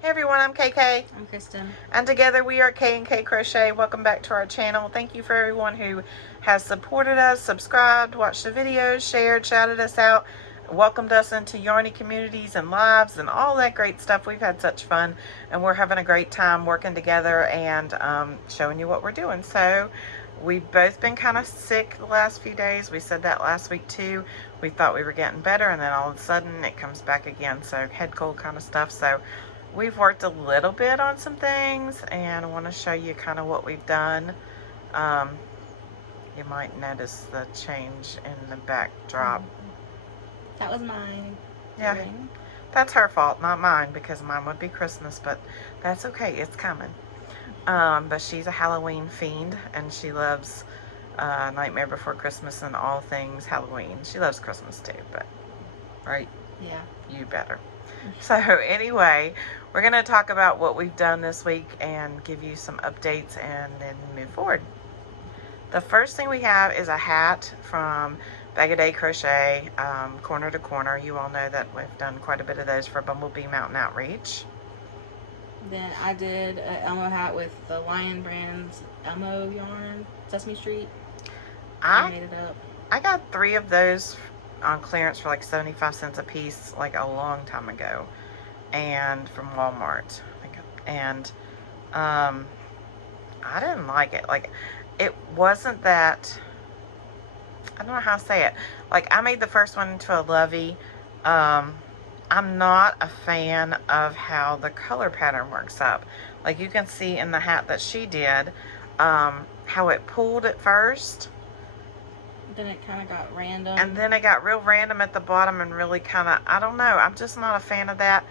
Hey everyone, I'm KK. I'm Kristen. And together we are K&K Crochet. Welcome back to our channel. Thank you for everyone who has supported us, subscribed, watched the videos, shared, shouted us out, welcomed us into Yarny communities and lives and all that great stuff. We've had such fun and we're having a great time working together and showing you what we're doing. So we've both been kind of sick the last few days. We said that last week too. We thought we were getting better and then all of a sudden it comes back again. So head cold kind of stuff. So we've worked a little bit on some things and I want to show you kind of what we've done. You might notice the change in the backdrop. That was mine. Yeah, that's her fault, not mine, because mine would be Christmas, but that's okay, it's coming. But she's a Halloween fiend and she loves Nightmare Before Christmas and all things Halloween. She loves Christmas too, but right? Yeah. You better. So anyway, we're going to talk about what we've done this week and give you some updates and then move forward. The first thing we have is a hat from Bag a Day Crochet, Corner to Corner. You all know that we've done quite a bit of those for Bumblebee Mountain Outreach. Then I did an Elmo hat with the Lion Brand's Elmo yarn, Sesame Street. I made it up. I got 3 of those on clearance for like 75 cents a piece like a long time ago, and from Walmart, and I didn't like it. Like, it wasn't that, I don't know how to say it. Like, I made the first one into a lovey. I'm not a fan of how the color pattern works up. Like, you can see in the hat that she did, how it pulled at first. Then it kind of got random. And then it got real random at the bottom and really kind of, I don't know. I'm just not a fan of that.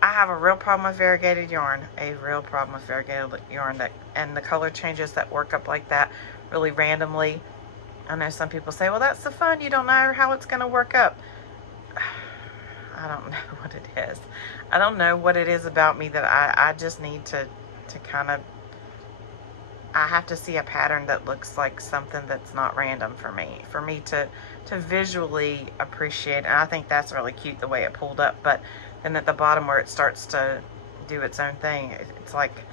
I have a real problem with variegated yarn. A real problem with variegated yarn and the color changes that work up like that really randomly. I know some people say, well, that's the fun. You don't know how it's going to work up. I don't know what it is. I don't know what it is about me that I just need to kind of, I have to see a pattern that looks like something that's not random for me to visually appreciate. And I think that's really cute the way it pulled up, but then at the bottom where it starts to do its own thing, it's like,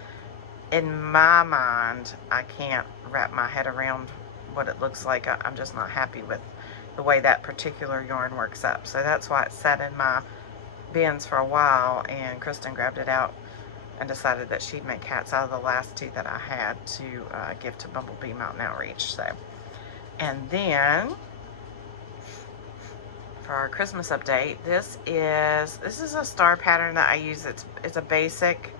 in my mind, I can't wrap my head around what it looks like. I'm just not happy with the way that particular yarn works up. So that's why it sat in my bins for a while, and Kristen grabbed it out and decided that she'd make hats out of the last 2 that I had to give to Bumblebee Mountain Outreach. So, and then for our Christmas update, this is a star pattern that I use. It's a basic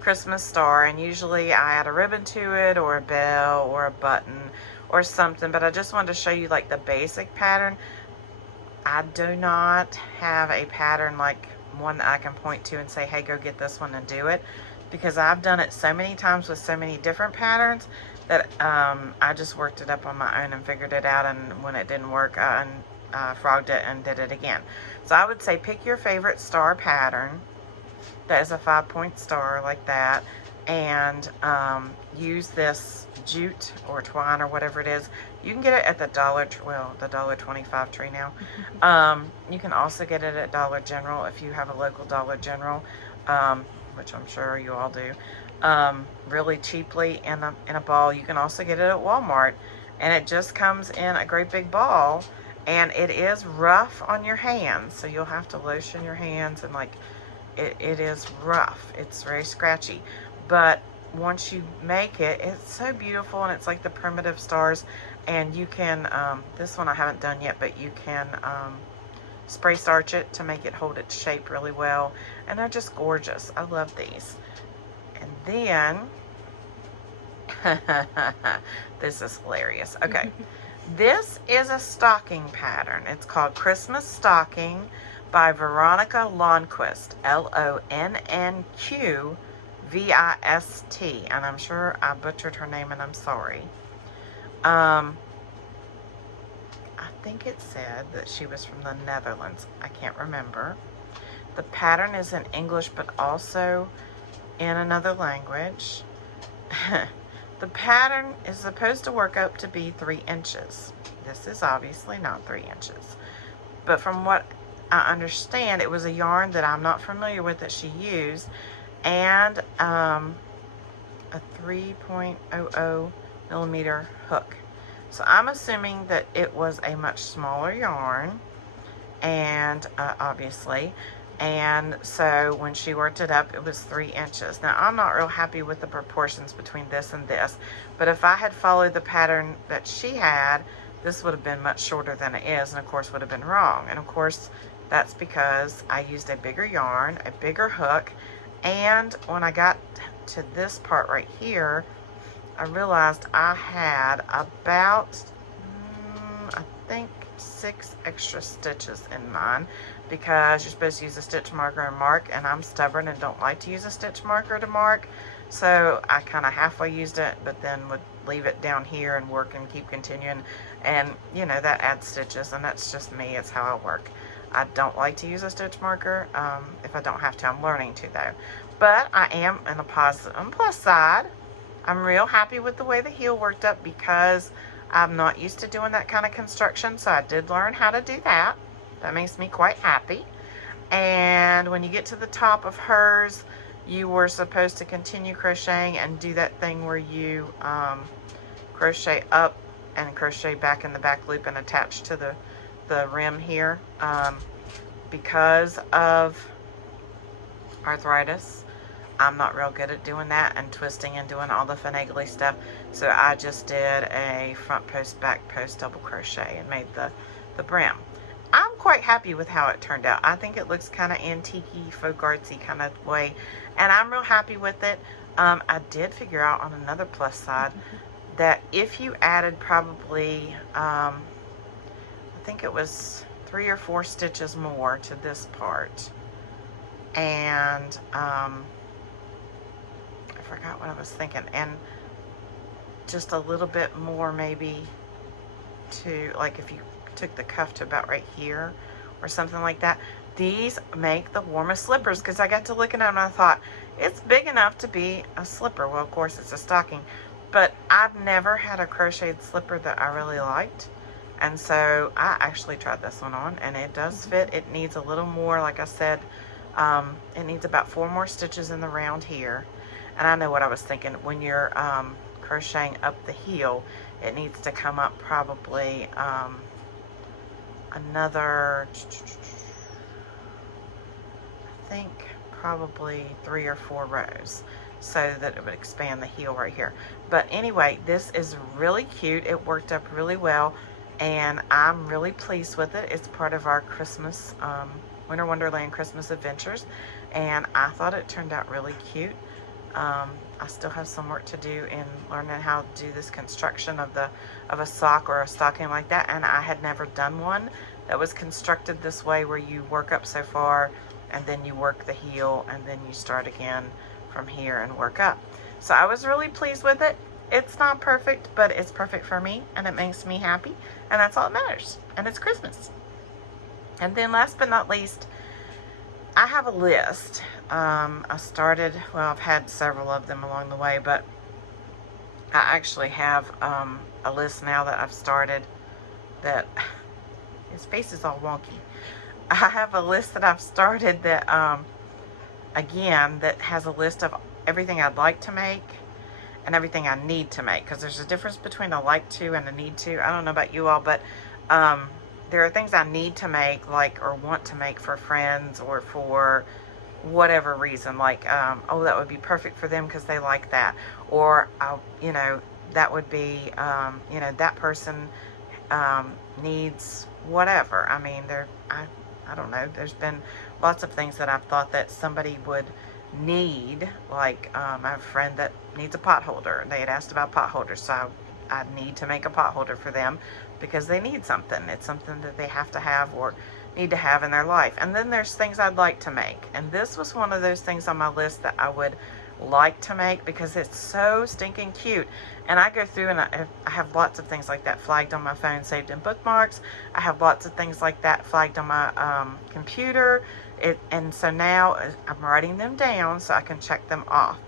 Christmas star, and usually I add a ribbon to it or a bell or a button or something, but I just wanted to show you like the basic pattern. I do not have a pattern like one that I can point to and say, hey, go get this one and do it, because I've done it so many times with so many different patterns that I just worked it up on my own and figured it out, and when it didn't work, I frogged it and did it again. So I would say pick your favorite star pattern that is a 5-point star like that, and use this jute or twine or whatever it is. You can get it at the $1.25 tree now. You can also get it at Dollar General if you have a local Dollar General, which I'm sure you all do, really cheaply in a ball. You can also get it at Walmart, and it just comes in a great big ball, and it is rough on your hands, so you'll have to lotion your hands, and like it is rough. It's very scratchy, but once you make it, it's so beautiful, and it's like the primitive stars. And you can, this one I haven't done yet, but you can spray starch it to make it hold its shape really well, and they're just gorgeous. I love these. And then this is hilarious. Okay. This is a stocking pattern. It's called Christmas Stocking by Veronica Lonquist, Lonquvist, and I'm sure I butchered her name and I'm sorry. I think it said that she was from the Netherlands. I can't remember. The pattern is in English but also in another language. The pattern is supposed to work up to be 3 inches. This is obviously not 3 inches. But from what I understand, it was a yarn that I'm not familiar with that she used, and a 3.00 millimeter hook. So I'm assuming that it was a much smaller yarn, and obviously, and so when she worked it up, it was 3 inches. Now I'm not real happy with the proportions between this and this, but if I had followed the pattern that she had, this would have been much shorter than it is, and of course would have been wrong. And of course that's because I used a bigger yarn, a bigger hook, and when I got to this part right here, I realized I had about, I think 6 extra stitches in mine, because you're supposed to use a stitch marker and mark, and I'm stubborn and don't like to use a stitch marker to mark. So I kind of halfway used it, but then would leave it down here and work and keep continuing. And you know, that adds stitches, and that's just me. It's how I work. I don't like to use a stitch marker if I don't have to. I'm learning to though. But I am on the plus side. I'm real happy with the way the heel worked up, because I'm not used to doing that kind of construction, so I did learn how to do that. That makes me quite happy. And when you get to the top of hers, you were supposed to continue crocheting and do that thing where you crochet up and crochet back in the back loop and attach to the rim here. Because of arthritis, I'm not real good at doing that and twisting and doing all the finagly stuff. So I just did a front post, back post double crochet and made the brim. I'm quite happy with how it turned out. I think it looks kind of antique-y, folk artsy kind of way, and I'm real happy with it. I did figure out on another plus side that if you added probably, I think it was 3 or 4 stitches more to this part, and I forgot what I was thinking, and just a little bit more maybe to, like if you took the cuff to about right here or something like that. These make the warmest slippers, because I got to looking at them and I thought, it's big enough to be a slipper. Well, of course it's a stocking, but I've never had a crocheted slipper that I really liked, and so I actually tried this one on, and it does fit. It needs a little more, like I said, it needs about 4 more stitches in the round here. And I know what I was thinking, when you're crocheting up the heel, it needs to come up probably another, I think probably 3 or 4 rows, so that it would expand the heel right here. But anyway, this is really cute. It worked up really well, and I'm really pleased with it. It's part of our Christmas Winter Wonderland Christmas Adventures, and I thought it turned out really cute. I still have some work to do in learning how to do this construction of a sock or a stocking like that, and I had never done one that was constructed this way, where you work up so far and then you work the heel and then you start again from here and work up. So I was really pleased with it. It's not perfect, but it's perfect for me, and it makes me happy, and that's all that matters. And it's Christmas. And then last but not least, I have a list. I started, well, I've had several of them along the way, but I actually have a list now that I've started that, his face is all wonky. I have a list that I've started that, again, that has a list of everything I'd like to make and everything I need to make, because there's a difference between a like to and a need to. I don't know about you all, but there are things I need to make, like, or want to make for friends or for whatever reason, like, oh, that would be perfect for them because they like that, or you know, that would be, you know, that person needs whatever. I mean, I don't know, there's been lots of things that I've thought that somebody would need, like, I have a friend that needs a pot holder. They had asked about pot holders, so I need to make a pot holder for them because they need something. It's something that they have to have or need to have in their life. And then there's things I'd like to make, and this was one of those things on my list that I would like to make because it's so stinking cute. And I go through and I have lots of things like that flagged on my phone, saved in bookmarks. I have lots of things like that flagged on my computer. And so now I'm writing them down so I can check them off.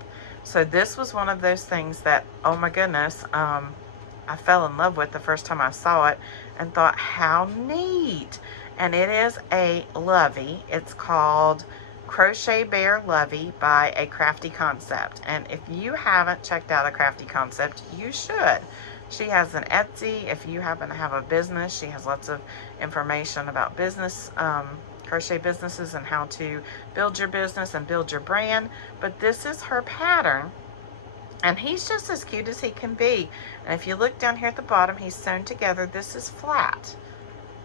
So this was one of those things that, oh my goodness, I fell in love with the first time I saw it and thought, how neat. And it is a lovey. It's called Crochet Bear Lovey by A Crafty Concept. And if you haven't checked out A Crafty Concept, you should. She has an Etsy. If you happen to have a business, she has lots of information about business, crochet businesses, and how to build your business and build your brand. But this is her pattern, and he's just as cute as he can be. And if you look down here at the bottom, he's sewn together. This is flat.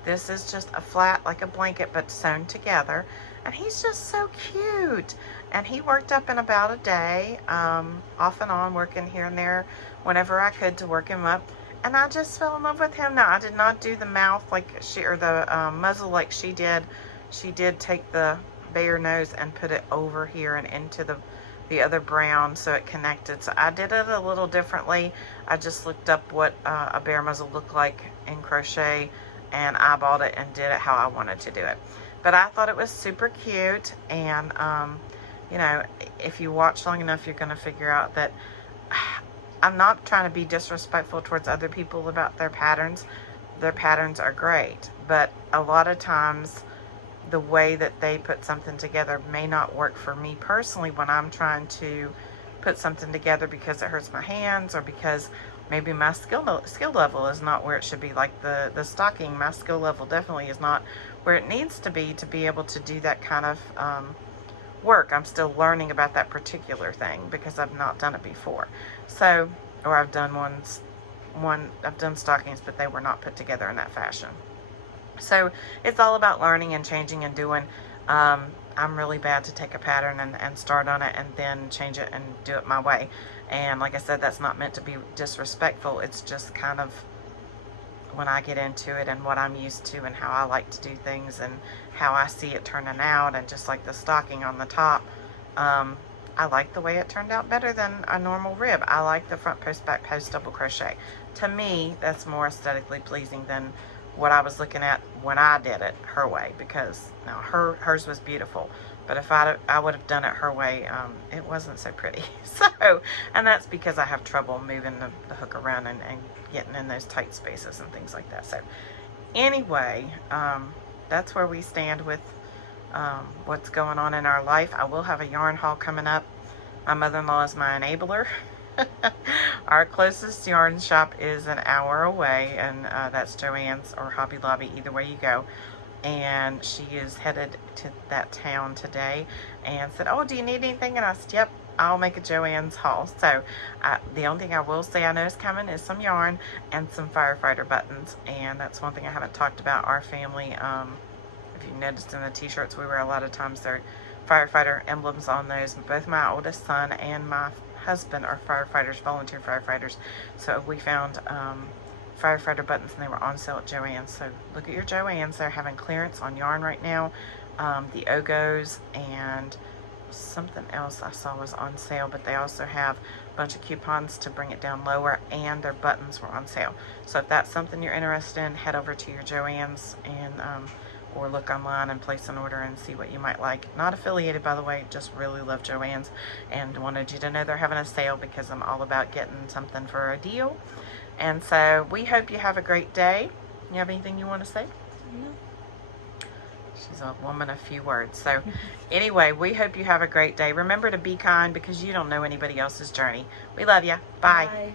This is just a flat, like a blanket, but sewn together. And he's just so cute. And he worked up in about a day, off and on, working here and there whenever I could to work him up. And I just fell in love with him. Now, I did not do the mouth like she, or the muzzle like she did. She did take the bear nose and put it over here and into the other brown so it connected. So I did it a little differently. I just looked up what a bear muzzle looked like in crochet, and eyeballed it and did it how I wanted to do it. But I thought it was super cute, and you know, if you watch long enough, you're going to figure out that I'm not trying to be disrespectful towards other people about their patterns. Their patterns are great, but a lot of times the way that they put something together may not work for me personally when I'm trying to put something together, because it hurts my hands, or because maybe my skill level is not where it should be. Like the stocking, my skill level definitely is not where it needs to be able to do that kind of work. I'm still learning about that particular thing because I've not done it before. So, or I've done I've done stockings, but they were not put together in that fashion. So it's all about learning and changing and doing. I'm really bad to take a pattern and start on it and then change it and do it my way. And like I said, that's not meant to be disrespectful. It's just kind of when I get into it and what I'm used to and how I like to do things and how I see it turning out. And just like the stocking on the top, I like the way it turned out better than a normal rib. I like the front post, back post double crochet. To me, that's more aesthetically pleasing than what I was looking at when I did it her way, because now hers was beautiful, but if I would have done it her way, it wasn't so pretty. So, and that's because I have trouble moving the hook around and getting in those tight spaces and things like that. So anyway, that's where we stand with what's going on in our life. I will have a yarn haul coming up. My mother-in-law is my enabler. Our closest yarn shop is an hour away, and that's Joann's or Hobby Lobby, either way you go. And she is headed to that town today and said, oh, do you need anything? And I said, yep, I'll make a Joann's haul. So the only thing I will say I know is coming is some yarn and some firefighter buttons. And that's one thing I haven't talked about. Our family, if you noticed in the t-shirts we wear, a lot of times there are firefighter emblems on those. Both my oldest son and my husband are firefighters, volunteer firefighters. So we found firefighter buttons, and they were on sale at Joann's. So look at your Joann's. They're having clearance on yarn right now. The Ogos and something else I saw was on sale, but they also have a bunch of coupons to bring it down lower, and their buttons were on sale. So if that's something you're interested in, head over to your Joann's and or look online and place an order and see what you might like. Not affiliated, by the way, just really love Joann's and wanted you to know they're having a sale, because I'm all about getting something for a deal. And so we hope you have a great day. You have anything you want to say? No. She's a woman of few words. So anyway, we hope you have a great day. Remember to be kind, because you don't know anybody else's journey. We love you. Bye. Bye.